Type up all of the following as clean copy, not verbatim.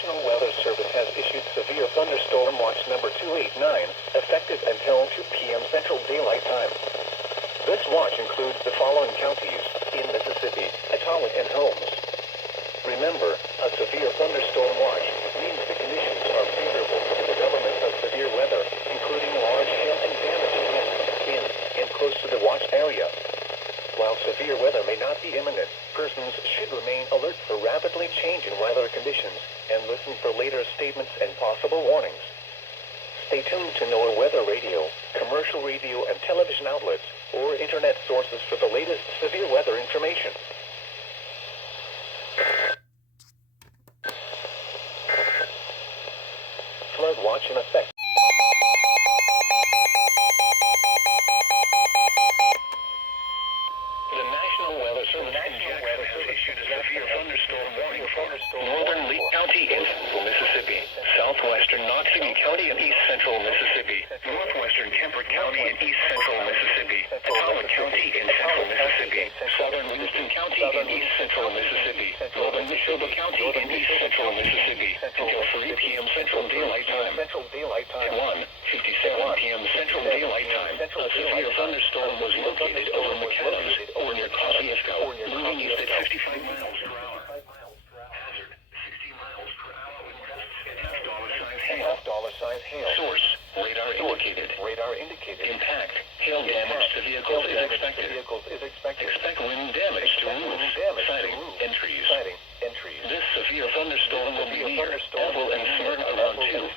National Weather Service has issued severe thunderstorm watch number 289, effective until 2 p.m. Central Daylight Time. This watch includes the following counties in Mississippi: Atala and Holmes. Remember, a severe thunderstorm watch means the conditions are favorable for the development of severe weather, including large hail and damage in and close to the watch area. While severe weather may not be imminent, persons should remain alert for rapidly changing weather conditions and listen for later statements and possible warnings. Stay tuned to NOAA Weather Radio, commercial radio and television outlets, or internet sources for the latest severe weather information. Flood watch in effect. The National Weather Service has issued a severe thunderstorm warning for northern Lee County in central Mississippi, southwestern Knoxville County and east central Mississippi, northwestern Kemper County and east central Mississippi, Atala County in central Mississippi, southern Winston County in east central Mississippi, northern Neshoba County in east central Mississippi, until 3 p.m. Central Daylight Time. At 1:57 p.m. Central Daylight Time, a severe thunderstorm was located over McAdams or near Kosciuszko, moving east at 55 miles per hour. Hazard, 60 miles per hour with gusts and half-dollar-size hail. Source, radar indicated. Impact, hail damage to vehicles is expected. Expect wind damage to roofs, siding, and trees. This severe thunderstorm will be near Apple and Smyrna around 10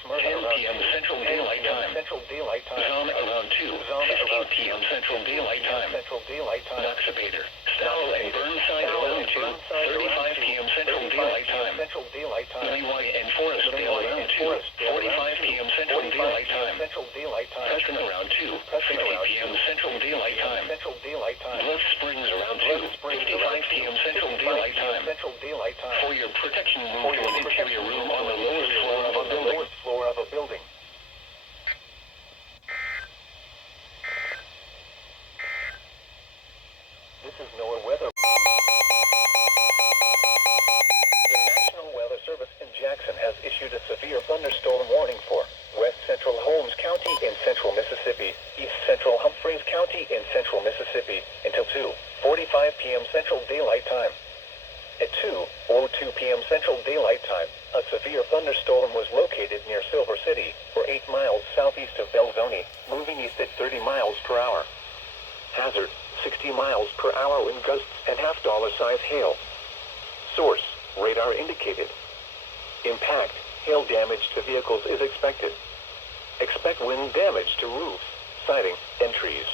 p.m. Central Daylight Time. Zone around 15 p.m. Central Daylight Time. Noxapater, Stowell and Burnside around 35 p.m. Central Daylight Time. Lillywhite and Forestdale around 45 p.m. Central Daylight Time. Preston around 50 p.m. Central Daylight Time. Bluff Springs around 55 p.m. Central Daylight Time. For your protection, move to an interior room on the lowest floor of a building. This is NOAA Weather. The National Weather Service in Jackson has issued a severe thunderstorm warning for west central Holmes County in central Mississippi, east central Humphreys County in central Mississippi, until 2:45 p.m. Central Daylight Time. At 2:02 p.m. Central Daylight Time, a severe thunderstorm was located near Silver City, or 8 miles southeast of Belzoni, moving east at 30 miles per hour. Hazard, 60 miles per hour wind gusts and half-dollar-size hail. Source, radar indicated. Impact, hail damage to vehicles is expected. Expect wind damage to roofs, siding, and trees.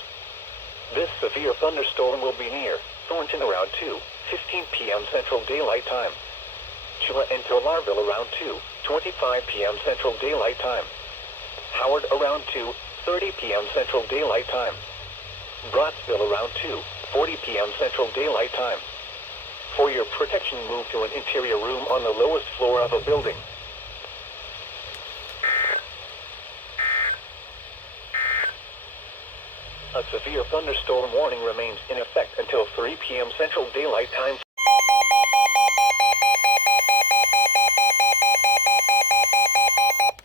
This severe thunderstorm will be near Thornton around 2:15 p.m. Central Daylight Time. Chula and Tullarville around 2:25 p.m. Central Daylight Time. Howard around 2:30 p.m. Central Daylight Time. Brottsville around 2:40 p.m. Central Daylight Time. For your protection, move to an interior room on the lowest floor of a building. A severe thunderstorm warning remains in effect until 3 p.m. Central Daylight Time.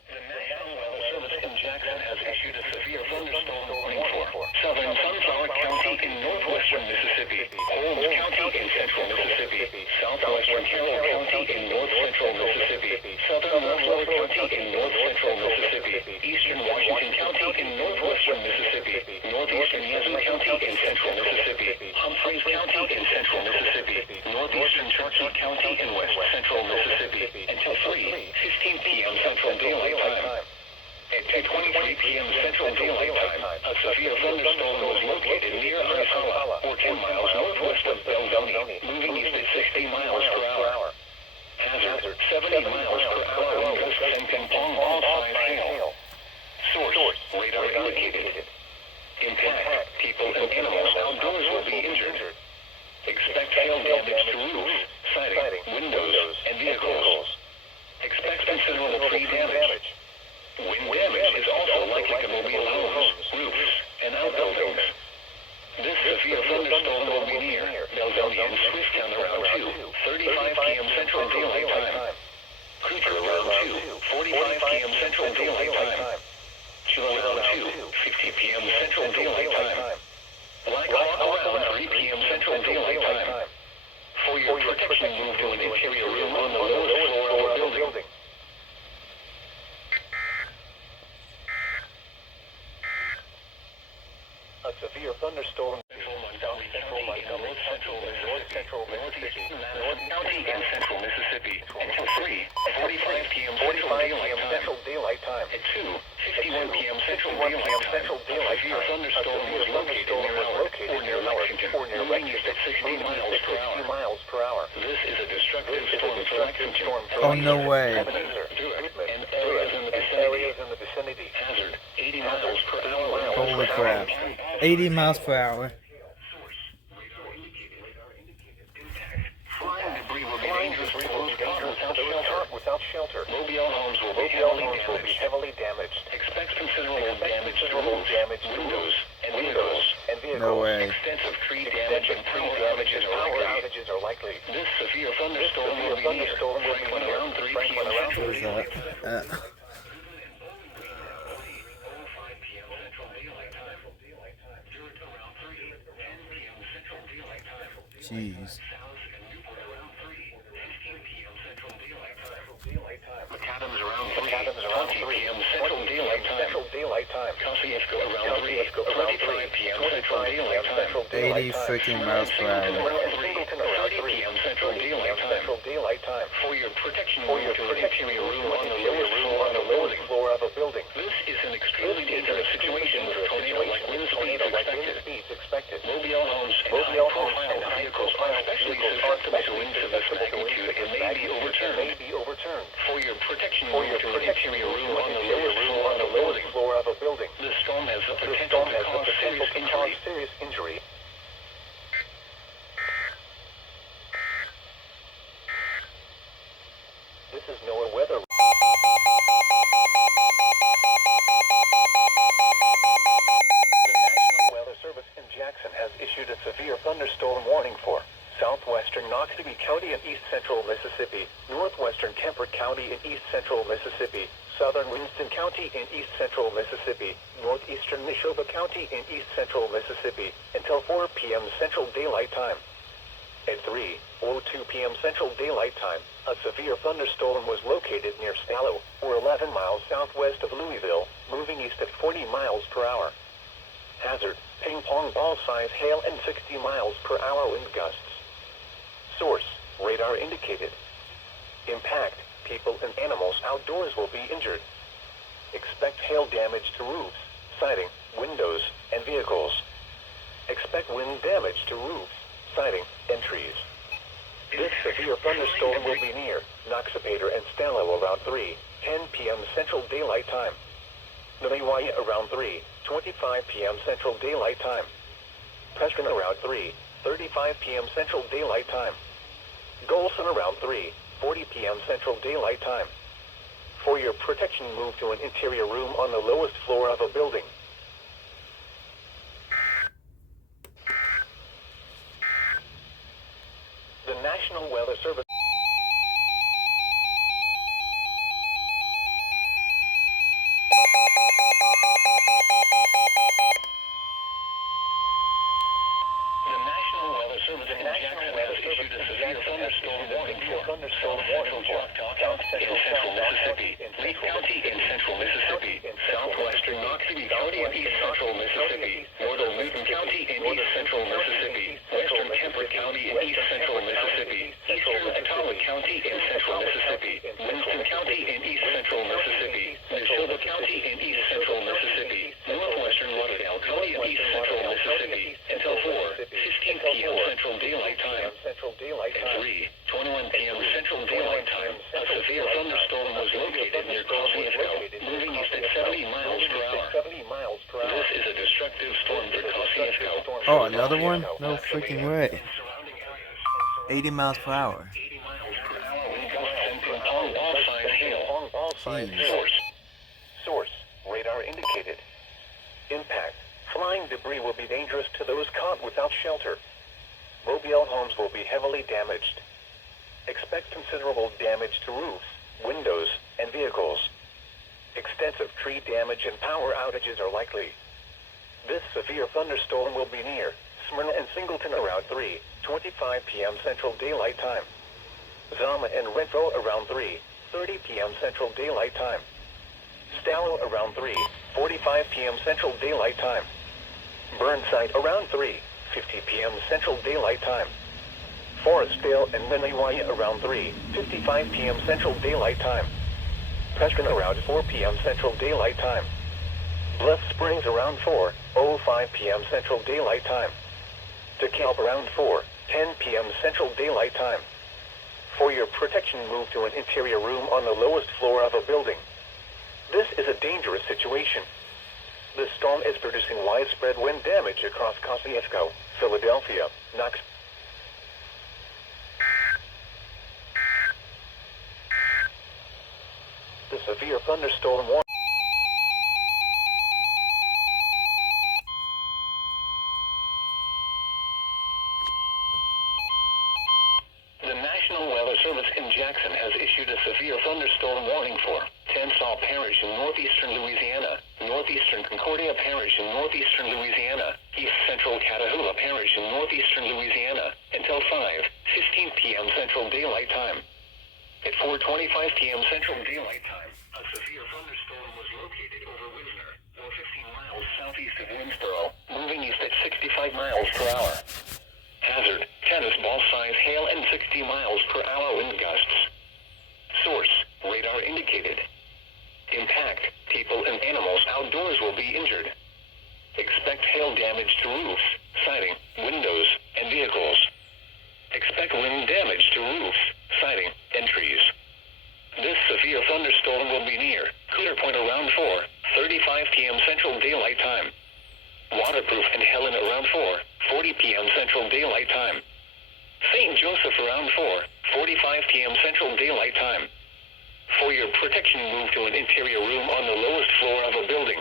The National Weather Service in Jackson has issued a severe thunderstorm warning for southern Sunflower County in northwestern Mississippi, Holmes County in central Mississippi, southwestern Carroll County in north central Mississippi, southern Russell County in north central Mississippi, eastern Washington County in northwestern Mississippi, northeastern Yazoo County in central Mississippi, Humphreys County in central Mississippi, northeastern Churchill County in west central Mississippi, until 3:15 p.m. Central Daylight Time. At 2:23 p.m. Central Daylight Time, a severe thunderstorm was located near Atala, or 10 miles northwest of Belzoni, moving east at 60 miles per hour. Hazard, 70 miles per hour wind gusts and ping-pong ball-sized hail. Source, radar indicated. Impact, people and animals outdoors will be injured. Expect hail damage to roofs, siding, windows, and vehicles. Expect considerable tree damage. Wind damage is also likely to mobile homes, roofs, and outbuildings. This severe Central Daylight Time. Chill around 2:50 p.m. Central Daylight Time. Black Hawk around 3 p.m. Central Daylight Time. For your protection, move to an interior room on the lowest floor of the building. A severe thunderstorm Central Montgomery County, North Central Mississippi, North County, and Central Mississippi. Until 3:45 p.m. Central Daylight Time. At 2:51 p.m. Central Daylight Time. A severe thunderstorm was located near Lexington, moving east at 60 miles per hour. This is a destructive storm for Lexington. Oh, no way. And areas in the vicinity. Hazard 80 miles per hour. Holy crap. 80 miles per hour. Flying debris will be dangerous for those without shelter. Mobile homes will be heavily damaged. Expect considerable damage to windows and vehicles. No way. Extensive tree damage and power outages are likely. This severe thunderstorm will be near Franklin around 3 p.m. Where's that? Jeez. McAdams around 3 p.m. Central Daylight Time. Kosciuszko around 3 p.m. Central Daylight Time. 80 freaking miles per hour. Singleton around 3 p.m. Central Daylight Time. For your protection, move to an interior room on the lowest floor of a building. This is an extremely dangerous situation with tornado-like wind speeds expected. Mobile homes and high-profile vehicles are especially susceptible to winds of this magnitude and may be overturned. For your protection, move to an interior room on the lowest floor of a building. This storm has the potential to cause serious injury. This is NOAA weather. The National Weather Service in Jackson has issued a severe thunderstorm warning for southwestern Knoxville County and east central Mississippi, northwestern Kemper County and east central Mississippi, southern Winston County and east central Mississippi, northeastern Neshoba County and east central Mississippi, until 4 p.m. Central Daylight Time. At 3:02 p.m. Central Daylight Time, a severe thunderstorm was located near Stallo, or 11 miles southwest of Louisville, moving east at 40 miles per hour. Hazard, ping-pong ball-size hail and 60 miles per hour wind gusts. Source, radar indicated. Impact, people and animals outdoors will be injured. Expect hail damage to roofs, siding, windows, and vehicles. Expect wind damage to roofs, siding, and trees. This severe thunderstorm will be near Noxapater and Stallo around 3:10 p.m. Central Daylight Time. Namiwaya around 3:25 p.m. Central Daylight Time. Preston around 3:35 p.m. Central Daylight Time. Golson around 3:40 p.m. Central Daylight Time. For your protection, move to an interior room on the lowest floor of a building. The National Weather Service. The National Weather Service has issued a severe thunderstorm warning for Central Mississippi, Lee County in Central Mississippi, southwestern Knoxville County in east central Mississippi, northern Newton County in east central Mississippi, western Kemper County in east central Mississippi, eastern Etowah County in central Mississippi, Winston County in east central Mississippi, Neshoba County in east central Mississippi, northwestern Lauderdale County in east central Mississippi, until 4:15 p.m. Central Daylight Time. At 3:21 p.m. Central Daylight Time, a severe thunderstorm was located near Kosciuszko, moving east at 70 miles per hour. This is a destructive storm for Kosciuszko. Oh, another one? No freaking way. 80 miles per hour. Jeez. Source, radar indicated. Impact, flying debris will be dangerous to those caught without shelter. Mobile homes will be heavily damaged. Expect considerable damage to roofs, windows, and vehicles. Extensive tree damage and power outages are likely. This severe thunderstorm will be near Smyrna and Singleton around 3:25 p.m. Central Daylight Time. Zama and Renfro around 3:30 p.m. Central Daylight Time. Stallo around 3:45 p.m. Central Daylight Time. Burnside around 3:50 p.m. Central Daylight Time. Forestvale and Menaiwaya around 3:55 p.m. Central Daylight Time. Preston around 4 p.m. Central Daylight Time. Bluff Springs around 4:05 p.m. Central Daylight Time. DeKalb around 4:10 p.m. Central Daylight Time. For your protection, move to an interior room on the lowest floor of a building. This is a dangerous situation. The storm is producing widespread wind damage across Kosciuszko, Philadelphia, Knox. The severe thunderstorm warning. The National Weather Service in Jackson has issued a severe thunderstorm warning for Tensas Parish in northeastern Louisiana, northeastern Concordia Parish in northeastern Louisiana, east central Catahoula Parish in northeastern Louisiana, until 5:15 p.m. Central Daylight Time. At 4:25 p.m. Central Daylight Time, a severe thunderstorm was located over Wisner, or 15 miles southeast of Winsboro, moving east at 65 miles per hour. Hazard, tennis ball size hail and 60 miles per hour wind gusts. Source, radar indicated. Impact, people and animals outdoors will be injured. Expect hail damage to roofs, siding, windows, and vehicles. Expect wind damage to roofs, siding, and trees. This severe thunderstorm will be near Cooter Point around 4:35 p.m. Central Daylight Time. Waterproof and Helen around 4:40 p.m. Central Daylight Time. St. Joseph around 4:45 p.m. Central Daylight Time. For your protection, move to an interior room on the lowest floor of a building.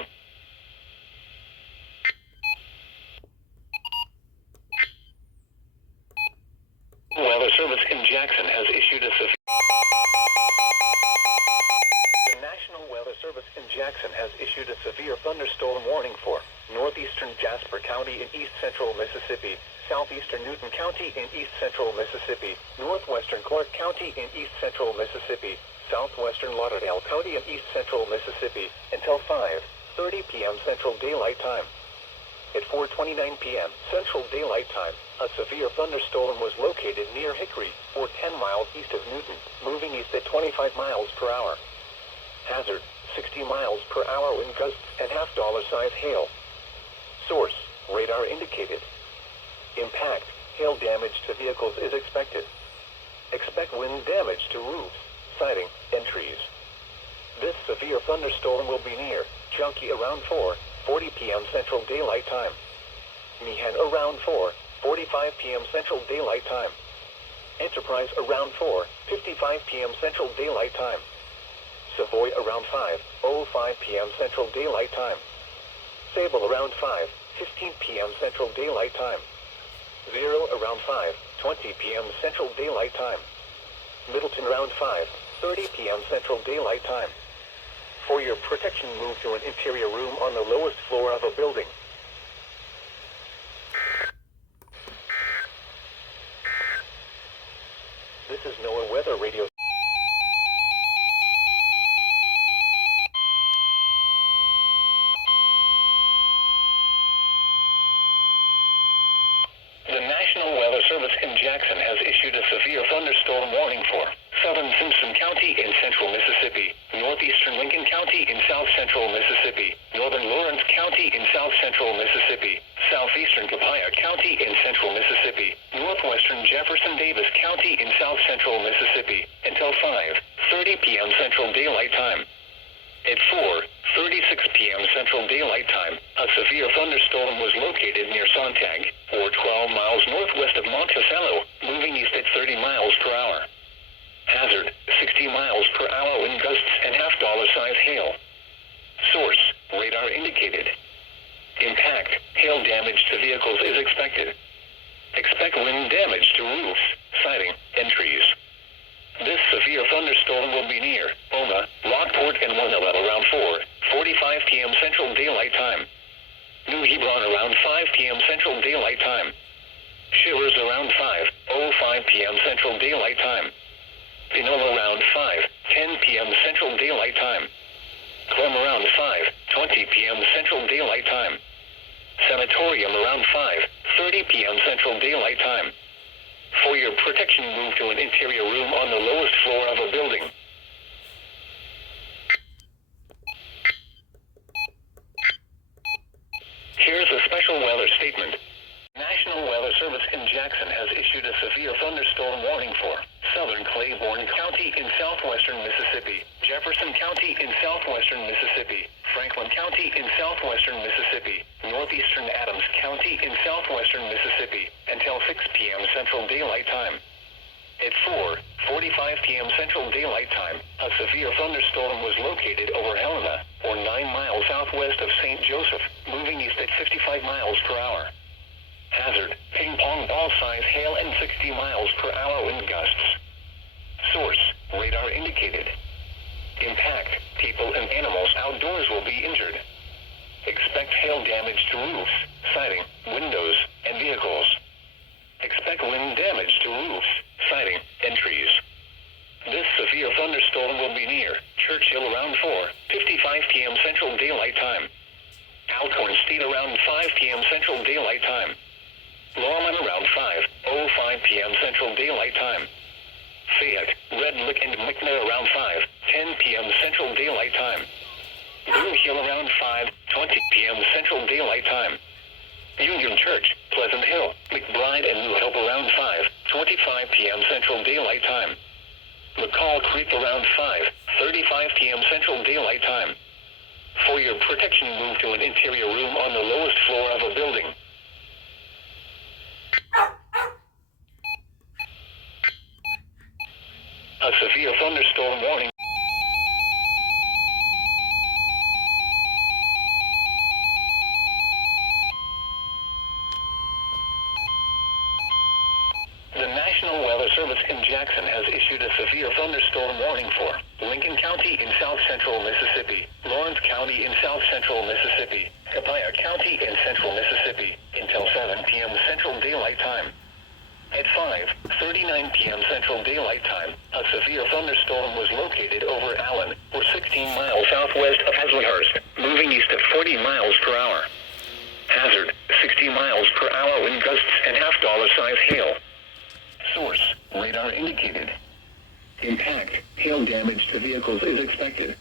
Weather Service in Jackson has issued a severe... The National Weather Service in Jackson has issued a severe thunderstorm warning for northeastern Jasper County in east central Mississippi, southeastern Newton County in east central Mississippi, northwestern Clark County in east central Mississippi, southwestern Lauderdale County in east central Mississippi, until 5:30 p.m. Central Daylight Time. At 4:29 p.m. Central Daylight Time, a severe thunderstorm was located near Hickory, or 10 miles east of Newton, moving east at 25 miles per hour. Hazard, 60 miles per hour wind gusts and half-dollar-size hail. Source, radar indicated. Impact, hail damage to vehicles is expected. Expect wind damage to roofs, siding, and trees. This severe thunderstorm will be near Chunky around 4:40 p.m. Central Daylight Time. Meehan around 4:45 p.m. Central Daylight Time. Enterprise around 4:55 p.m. Central Daylight Time. Savoy around 5:05 p.m. Central Daylight Time. Sable around 5:15 p.m. Central Daylight Time. Zero around 5:20 p.m. Central Daylight Time. Middleton around 5:30 p.m. Central Daylight Time. For your protection, move to an interior room on the lowest floor of a building. This is NOAA Weather Radio. The National Weather Service in Jackson has issued a severe thunderstorm warning for southern Simpson County in central Mississippi, northeastern Lincoln County in south central Mississippi, northern Lawrence County in south central Mississippi, southeastern Copiah County in central Mississippi, northwestern Jefferson Davis County in south central Mississippi, until 5:30 p.m. Central Daylight Time. At 4:36 p.m. Central Daylight Time, a severe thunderstorm was located near Sontag, or 12 miles northwest of Monticello, moving east at 30 miles per hour. Hazard, 60 miles per hour wind gusts and half-dollar-size hail. Source, radar indicated. Impact, hail damage to vehicles is expected. Expect wind damage to roofs, siding, and trees. This severe thunderstorm will be near Oma, Rockport, and Winona around 4:45 p.m. Central Daylight Time. New Hebron around 5 p.m. Central Daylight Time. Shivers around 5:05 p.m. Central Daylight Time. Pinola around 5:10 p.m. Central Daylight Time. Clem around 5:20 p.m. Central Daylight Time. Sanatorium around 5:30 p.m. Central Daylight Time. For your protection, move to an interior room on the lowest floor of a building. Here's a special weather statement. National Weather Service in Jackson has issued a severe thunderstorm warning for southern Claiborne County in southwestern Mississippi, Jefferson County in southwestern Mississippi, Franklin County in southwestern Mississippi, northeastern Adams County in southwestern Mississippi, until 6 p.m. Central Daylight Time. At 4:45 p.m. Central Daylight Time, a severe thunderstorm was located over Helena, or 9 miles southwest of St. Joseph, moving east at 55 miles per hour. Hazard, ping pong ball size hail and 60 miles per hour wind gusts. Source, radar indicated. Impact, people and animals outdoors will be injured. Expect hail damage to roofs, siding, windows, and vehicles. Expect wind damage to roofs, siding, and trees. This severe thunderstorm will be near Churchill around 4:55 p.m. Central Daylight Time. Alcorn State around 5 p.m. Central Daylight Time. Lorman around 5:05 p.m. Central Daylight Time. Fayette, Red Lick, and McNair around 5:10 p.m. Central Daylight Time. Blue Hill around 5:20 p.m. Central Daylight Time. Union Church, Pleasant Hill, McBride, and New Hope around 5:25 p.m. Central Daylight Time. McCall Creek around 5:35 p.m. Central Daylight Time. For your protection, move to an interior room on the lowest floor of a building. A severe thunderstorm warning. The National Weather Service in Jackson has issued a severe thunderstorm warning for Lincoln County in south central Mississippi, Lawrence County in south central Mississippi, Copiah County in central Mississippi, until 7 p.m. Central Daylight Time. At 5:39 p.m. Central Daylight Time, a severe thunderstorm was located over Allen, or 16 miles southwest of Hazlehurst, moving east at 40 miles per hour. Hazard, 60 miles per hour wind gusts and half-dollar size hail. Source, radar indicated. Impact, hail damage to vehicles is expected.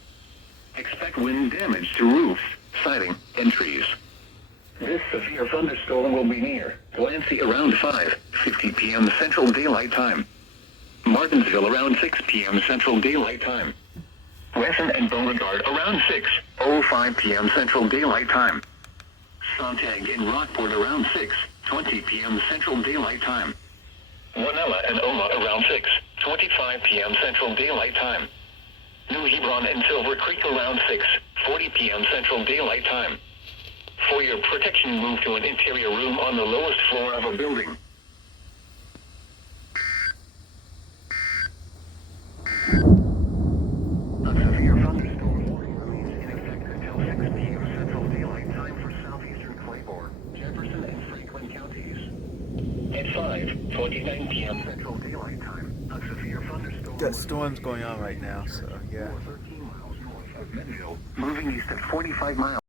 Expect wind damage to roofs, siding, and trees. This severe thunderstorm will be near Delancey around 5:50 p.m. Central Daylight Time. Martinsville around 6 p.m. Central Daylight Time. Wesson and Beauregard around 6:05 p.m. Central Daylight Time. Sontag and Rockport around 6:20 p.m. Central Daylight Time. Winona and Oma around 6:25 p.m. Central Daylight Time. New Hebron and Silver Creek around 6:40 p.m. Central Daylight Time. For your protection, move to an interior room on the lowest floor of a building. A severe thunderstorm warning remains in effect until 6 p.m. Central Daylight Time for southeastern Claiborne, Jefferson, and Franklin counties. At 5:29 p.m. Central Daylight Time, a severe thunderstorm... Got storms going on right now, so yeah. 13 miles north of Medville, moving east at 45 miles.